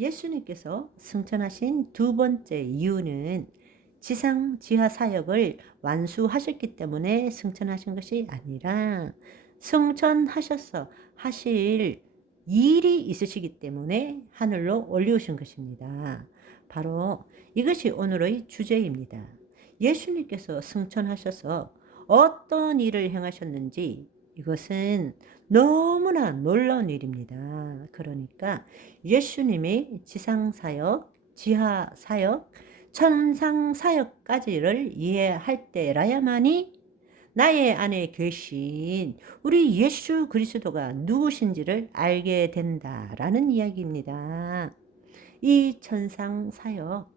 예수님께서 승천하신 두 번째 이유는 지상 지하 사역을 완수하셨기 때문에 승천하신 것이 아니라 승천하셔서 하실 일이 있으시기 때문에 하늘로 올리우신 것입니다. 바로 이것이 오늘의 주제입니다. 예수님께서 승천하셔서 어떤 일을 행하셨는지 이것은 너무나 놀라운 일입니다. 그러니까 예수님의 지상사역, 지하사역, 천상사역까지를 이해할 때라야만이 나의 안에 계신 우리 예수 그리스도가 누구신지를 알게 된다라는 이야기입니다. 이 천상사역,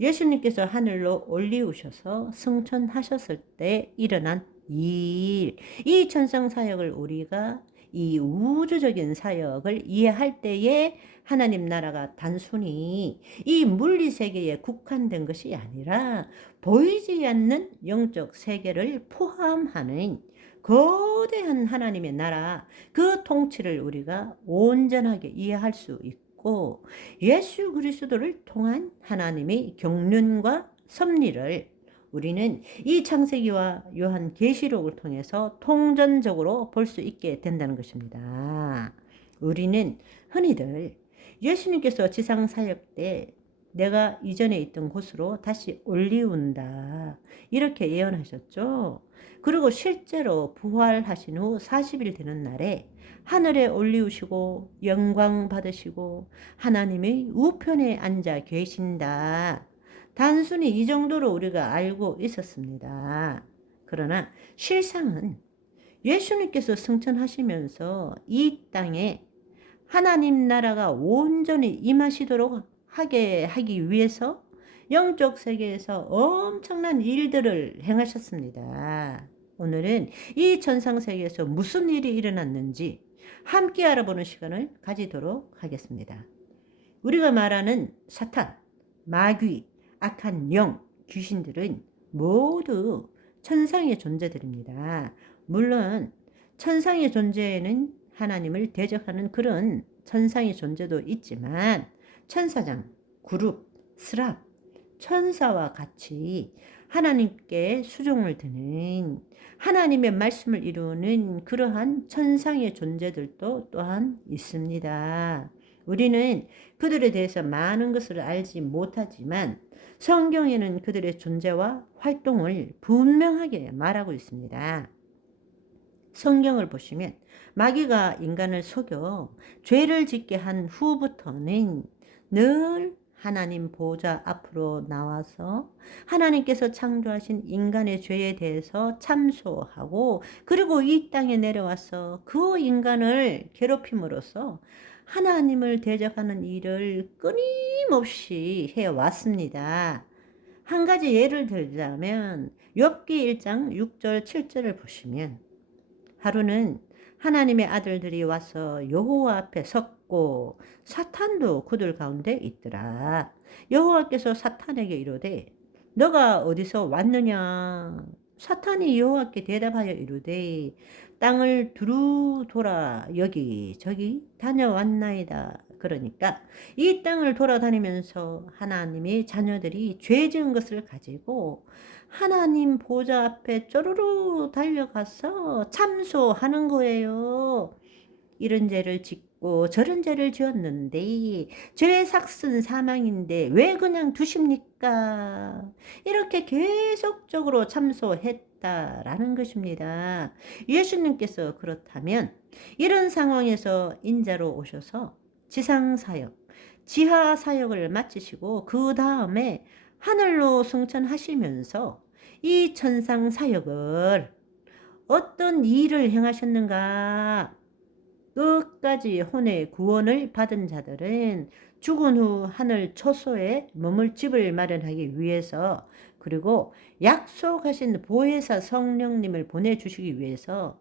예수님께서 하늘로 올리우셔서 승천하셨을 때 일어난 일, 이 천상사역을 우리가 이 우주적인 사역을 이해할 때에 하나님 나라가 단순히 이 물리세계에 국한된 것이 아니라 보이지 않는 영적 세계를 포함하는 거대한 하나님의 나라, 그 통치를 우리가 온전하게 이해할 수 있고 예수 그리스도를 통한 하나님의 경륜과 섭리를 우리는 이 창세기와 요한 계시록을 통해서 통전적으로 볼 수 있게 된다는 것입니다. 우리는 흔히들 예수님께서 지상 사역 때 내가 이전에 있던 곳으로 다시 올리운다 이렇게 예언하셨죠. 그리고 실제로 부활하신 후 40일 되는 날에 하늘에 올리우시고 영광 받으시고 하나님의 우편에 앉아 계신다. 단순히 이 정도로 우리가 알고 있었습니다. 그러나 실상은 예수님께서 승천하시면서 이 땅에 하나님 나라가 온전히 임하시도록 하기 위해서 영적 세계에서 엄청난 일들을 행하셨습니다. 오늘은 이 천상 세계에서 무슨 일이 일어났는지 함께 알아보는 시간을 가지도록 하겠습니다. 우리가 말하는 사탄, 마귀, 악한 영, 귀신들은 모두 천상의 존재들입니다. 물론 천상의 존재에는 하나님을 대적하는 그런 천상의 존재도 있지만 천사장, 구룹, 스랍, 천사와 같이 하나님께 수종을 드는 하나님의 말씀을 이루는 그러한 천상의 존재들도 또한 있습니다. 우리는 그들에 대해서 많은 것을 알지 못하지만 성경에는 그들의 존재와 활동을 분명하게 말하고 있습니다. 성경을 보시면 마귀가 인간을 속여 죄를 짓게 한 후부터는 늘 하나님 보좌 앞으로 나와서 하나님께서 창조하신 인간의 죄에 대해서 참소하고 그리고 이 땅에 내려와서 그 인간을 괴롭힘으로써 하나님을 대적하는 일을 끊임없이 해왔습니다. 한 가지 예를 들자면 욥기 1장 6절 7절을 보시면 하루는 하나님의 아들들이 와서 여호와 앞에 섰고 사탄도 그들 가운데 있더라. 여호와께서 사탄에게 이르되 너가 어디서 왔느냐? 사탄이 여호와께 대답하여 이르되 땅을 두루 돌아 여기저기 다녀왔나이다. 그러니까 이 땅을 돌아다니면서 하나님의 자녀들이 죄 지은 것을 가지고 하나님 보좌 앞에 쪼르르 달려가서 참소하는 거예요. 이런 죄를 짓고 저런 죄를 지었는데 죄의 삭은 사망인데 왜 그냥 두십니까? 이렇게 계속적으로 참소했다라는 것입니다. 예수님께서 그렇다면 이런 상황에서 인자로 오셔서 지상사역, 지하사역을 마치시고 그 다음에 하늘로 승천하시면서 이 천상 사역을 어떤 일을 행하셨는가? 끝까지 혼의 구원을 받은 자들은 죽은 후 하늘 초소에 머물 집을 마련하기 위해서 그리고 약속하신 보혜사 성령님을 보내주시기 위해서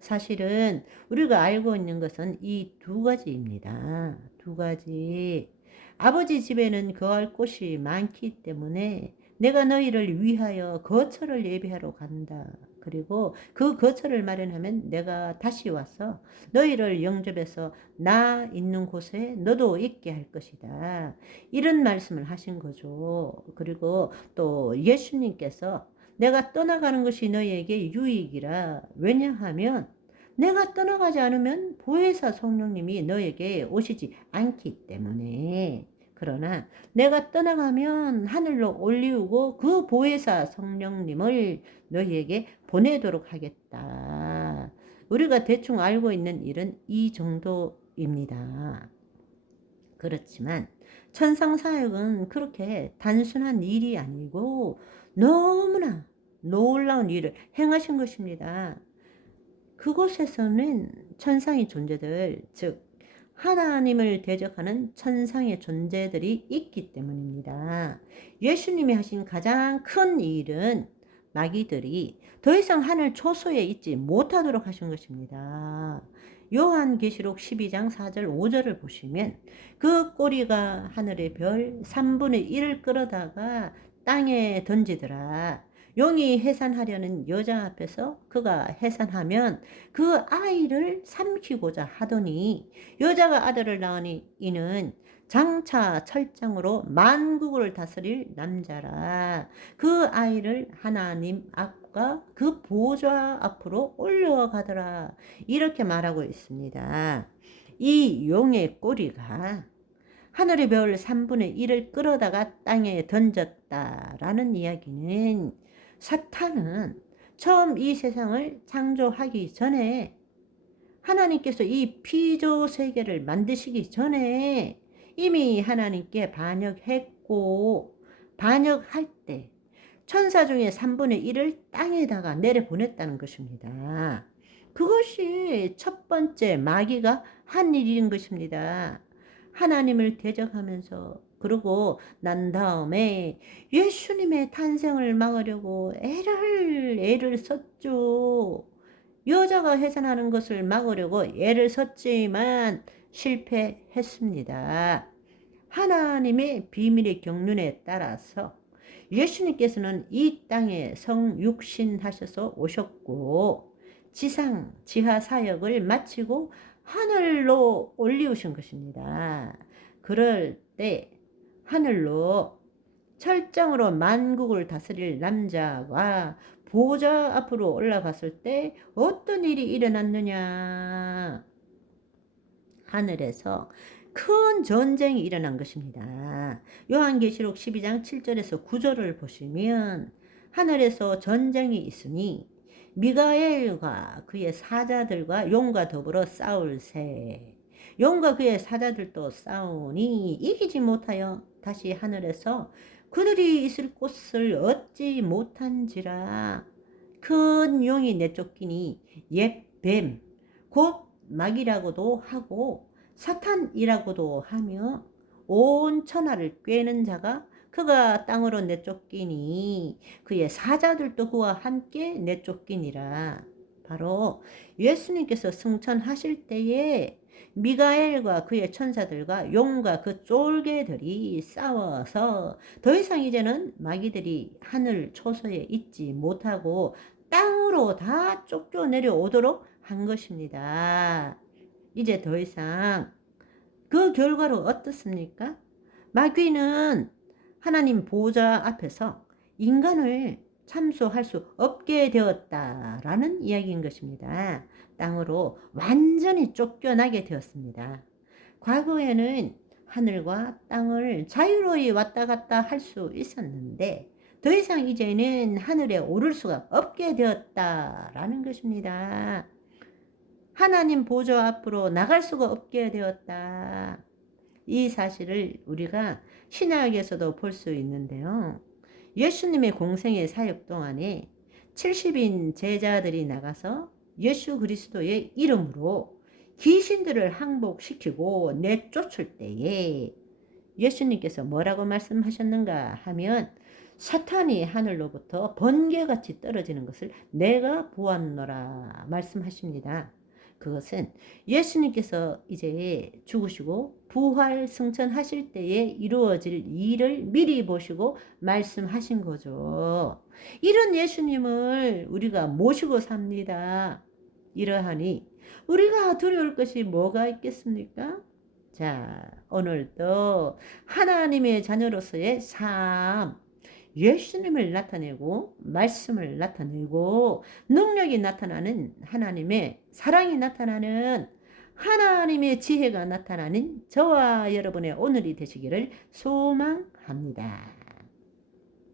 사실은 우리가 알고 있는 것은 이 두 가지입니다. 두 가지. 아버지 집에는 거할 곳이 많기 때문에 내가 너희를 위하여 거처를 예비하러 간다. 그리고 그 거처를 마련하면 내가 다시 와서 너희를 영접해서 나 있는 곳에 너도 있게 할 것이다. 이런 말씀을 하신 거죠. 그리고 또 예수님께서 내가 떠나가는 것이 너희에게 유익이라. 왜냐하면 내가 떠나가지 않으면 보혜사 성령님이 너에게 오시지 않기 때문에. 그러나 내가 떠나가면 하늘로 올리우고 그 보혜사 성령님을 너희에게 보내도록 하겠다. 우리가 대충 알고 있는 일은 이 정도입니다. 그렇지만 천상사역은 그렇게 단순한 일이 아니고 너무나 놀라운 일을 행하신 것입니다. 그곳에서는 천상의 존재들, 즉 하나님을 대적하는 천상의 존재들이 있기 때문입니다. 예수님이 하신 가장 큰 일은 마귀들이 더 이상 하늘 초소에 있지 못하도록 하신 것입니다. 요한계시록 12장 4절 5절을 보시면 그 꼬리가 하늘의 별 3분의 1을 끌어다가 땅에 던지더라. 용이 해산하려는 여자 앞에서 그가 해산하면 그 아이를 삼키고자 하더니 여자가 아들을 낳으니 이는 장차 철장으로 만국을 다스릴 남자라. 그 아이를 하나님 앞과 그 보좌 앞으로 올려가더라. 이렇게 말하고 있습니다. 이 용의 꼬리가 하늘의 별 3분의 1을 끌어다가 땅에 던졌다라는 이야기는 사탄은 처음 이 세상을 창조하기 전에 하나님께서 이 피조 세계를 만드시기 전에 이미 하나님께 반역했고 반역할 때 천사 중에 3분의 1을 땅에다가 내려보냈다는 것입니다. 그것이 첫 번째 마귀가 한 일인 것입니다. 하나님을 대적하면서 그러고 난 다음에 예수님의 탄생을 막으려고 애를 썼죠. 여자가 해산하는 것을 막으려고 애를 썼지만 실패했습니다. 하나님의 비밀의 경륜에 따라서 예수님께서는 이 땅에 성육신하셔서 오셨고 지상 지하 사역을 마치고 하늘로 올리우신 것입니다. 그럴 때 하늘로 철장으로 만국을 다스릴 남자가 보좌 앞으로 올라갔을 때 어떤 일이 일어났느냐? 하늘에서 큰 전쟁이 일어난 것입니다. 요한계시록 12장 7절에서 9절을 보시면 하늘에서 전쟁이 있으니 미가엘과 그의 사자들과 용과 더불어 싸울세. 용과 그의 사자들도 싸우니 이기지 못하여 다시 하늘에서 그들이 있을 곳을 얻지 못한지라. 큰 용이 내쫓기니 옛 뱀, 곧 마귀라고도 하고 사탄이라고도 하며 온 천하를 꿰는 자가 그가 땅으로 내쫓기니 그의 사자들도 그와 함께 내쫓기니라. 바로 예수님께서 승천하실 때에 미가엘과 그의 천사들과 용과 그 쫄개들이 싸워서 더 이상 이제는 마귀들이 하늘 초소에 있지 못하고 땅으로 다 쫓겨 내려오도록 한 것입니다. 이제 더 이상 그 결과로 어떻습니까? 마귀는 하나님 보좌 앞에서 인간을 참수할 수 없게 되었다라는 이야기인 것입니다. 땅으로 완전히 쫓겨나게 되었습니다. 과거에는 하늘과 땅을 자유로이 왔다 갔다 할 수 있었는데 더 이상 이제는 하늘에 오를 수가 없게 되었다라는 것입니다. 하나님 보좌 앞으로 나갈 수가 없게 되었다. 이 사실을 우리가 신약에서도 볼 수 있는데요. 예수님의 공생의 사역 동안에 70인 제자들이 나가서 예수 그리스도의 이름으로 귀신들을 항복시키고 내쫓을 때에 예수님께서 뭐라고 말씀하셨는가 하면 사탄이 하늘로부터 번개같이 떨어지는 것을 내가 보았노라 말씀하십니다. 그것은 예수님께서 이제 죽으시고 부활 승천하실 때에 이루어질 일을 미리 보시고 말씀하신 거죠. 이런 예수님을 우리가 모시고 삽니다. 이러하니 우리가 두려울 것이 뭐가 있겠습니까? 자, 오늘도 하나님의 자녀로서의 삶, 예수님을 나타내고 말씀을 나타내고 능력이 나타나는 하나님의 사랑이 나타나는 하나님의 지혜가 나타나는 저와 여러분의 오늘이 되시기를 소망합니다.